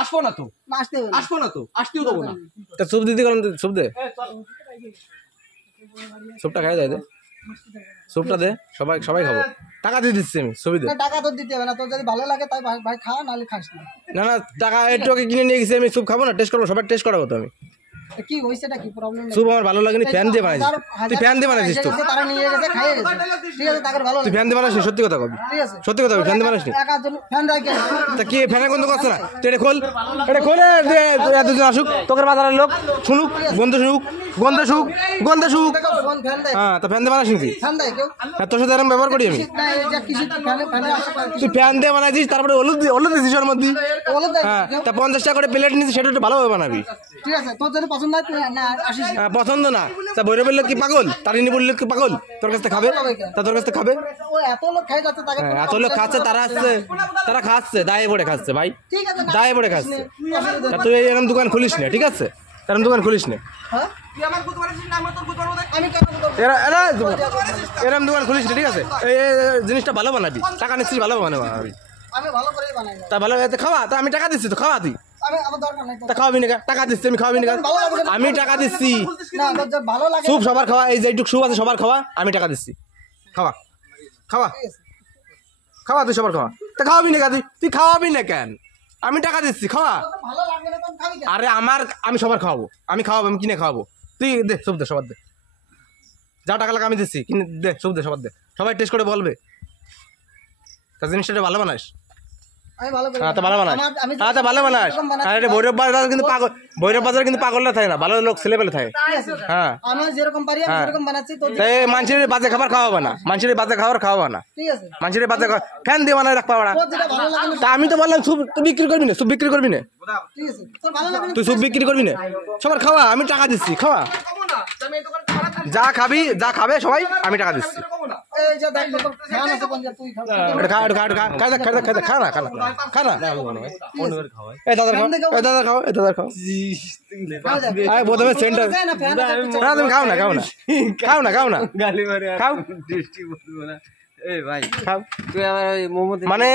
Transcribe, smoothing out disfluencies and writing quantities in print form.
আসবো না তো, আসবো না তো, আসতেও দেবো না। তা সুপ দিদি করেন, সুপ দে, সুপটা খাই দে, সুপটা দে, সবাই সবাই খাবো। টাকা দিয়ে দিচ্ছি আমি, ছবি দে। টাকা তো দিতে হবে না, তোর যদি ভালো লাগে তাই ভাই খা, নাহলে খাস না। না না, টাকা একটু কিনে নিয়ে গেছি আমি, সুপ খাবো না, টেস্ট করবো, সবাই টেস্ট করাবো তো আমি। কি হইছে, এটা কি প্রবলেম? সুপ আমার ভালো লাগেনি, ফ্যান দিয়ে বানাইছিস তুই, ফ্যান দিয়ে বানাইছিস তুই, তারা নিয়ে গেছে, খাইয়ে গেছে, ঠিক আছে, তাদের ভালো তুই ফ্যান দিয়ে বানাইছিস, সত্যি কথা কবি, ঠিক আছে, সত্যি কথা কবি, ফ্যান দিয়ে বানাইছিস। একার জন্য ফ্যান রাখে তা কি ফ্যানের গন্ধ করছে না? তুই এটা খোল, এটা খোলে এতজন আসুক, তোকের বাজারের লোক শুনুক, গন্ধ শুনুক, গন্ধ শুক, গন্ধ শুক। ফোন ফ্যান দেয়, হ্যাঁ, তা ফ্যান দিয়ে বানাইছিস তুই? ফ্যান দেয় কেউ? হ্যাঁ, তোর সাথে এরকম ব্যবহার করি আমি? না, এই যে কিছু ফ্যানে আসে, তুই ফ্যান দিয়ে বানাইছিস, তারপরে হলুদ দিছিস ওর মধ্যে। বলে দেয়। হ্যাঁ, তা 50 টাকা করে প্লেট নিছিস, সেটা একটু ভালোভাবে বানাবি। ঠিক আছে, তোর যদি পছন্দ হয় তুই না আসিস। হ্যাঁ, পছন্দ না, তা ভৈরবের লোক কি পাগল? তারিণী বললে কি পাগল? তোর কাছ থেকে খাবে? তা তোর কাছ থেকে খাবে? ও এত লোক খাই যাচ্ছে, তাকে হ্যাঁ, এত লোক খাচ্ছে, তারা আসছে, তারা খাচ্ছে, দায়ে পড়ে খাচ্ছে ভাই, ঠিক আছে, দায়ে পড়ে খাচ্ছে। তা তুই এরকম দোকান খুলিস না, ঠিক আছে? এরকম দোকান খুলিস না, হ্যাঁ আমি কেন করবো? এরকম দোকান খুলিস না, ঠিক আছে? এই জিনিসটা ভালো বানাবি, টাকা নিচ্ছিস, ভালো বানাবি। আমি ভালো করেই বানাই, তা ভালো খাওয়া, তা আমি টাকা দিচ্ছি তো, খাওয়া তুই। আমার দরকার নাই। তা খাওয়াবি না, টাকা দিচ্ছি আমি, খাওয়াবি না? আমি টাকা দিচ্ছি, না, তোর যে ভালো লাগে স্যুপ সবার খাওয়া, এই যে এইটুক স্যুপ আছে সবার খাওয়া, আমি টাকা দিচ্ছি, খাওয়া খাওয়া খাওয়া, তুই সবার খাওয়া। তা খাওয়াবি না তুই, তুই খাওয়াবি না কেন? আমি টাকা দিচ্ছি, খাওয়া। ভালো লাগবে না, তুমি খাবি কেন? আরে আমি সবার খাওয়াবো, আমি খাওয়াবো, আমি কিনে খাওয়াবো। তুই দে, সব দে, সবার দে, যা টাকা লাগে আমি দিচ্ছি, কিনে দে, সব দে, সবার দে, সবাই টেস্ট করে বলবে তা জিনিসটা ভালো বানাস। আমি ভালো করে হ্যাঁ, তা ভালো বানাস, আমি হ্যাঁ, তা ভালো বানাস। আরে ভৈরব বাজার কিন্তু পাগল, ভৈরব বাজার কিন্তু পাগলরা থাকে না, ভালো লোক ছেলে পেলে থাকে। হ্যাঁ, আমি যেরকম পারি আমি সেরকম বানাচ্ছি, তো তাই মানুষের বাজে খাবার খাওয়াবো না, মানুষের বাজে খাবার খাওয়াবো না, ঠিক আছে, মানুষের বাজে ফ্যান দিয়ে বানায় রাখবা ওরা। তোর যেটা ভালো লাগে তা আমি তো বললাম সুপ তুই বিক্রি করবি না, সুপ বিক্রি করবি না, ঠিক আছে, তোর ভালো লাগে তুই সুপ বিক্রি করবি না, সবার খাওয়া, আমি টাকা দিচ্ছি, খাওয়া, যা খাবি, যা খাবে সবাই, আমি টাকা দিচ্ছি। এই যে দেখ, তোর ফ্যান আছে কোন, তুই খাবি এটা খা, এটা খা, এটা খা, খা না, খা না, খা না, খা না। এই দাদার খাও, এই দাদার খাও, এই দাদার খাও। আরে প্রথমে সেন্টার, না তুমি খাও না, খাও না, খাও না, খাও না, গালি মারে খাও, দৃষ্টি বলবো না। এই ভাই খাও, তুই আমার ওই মোমো মানে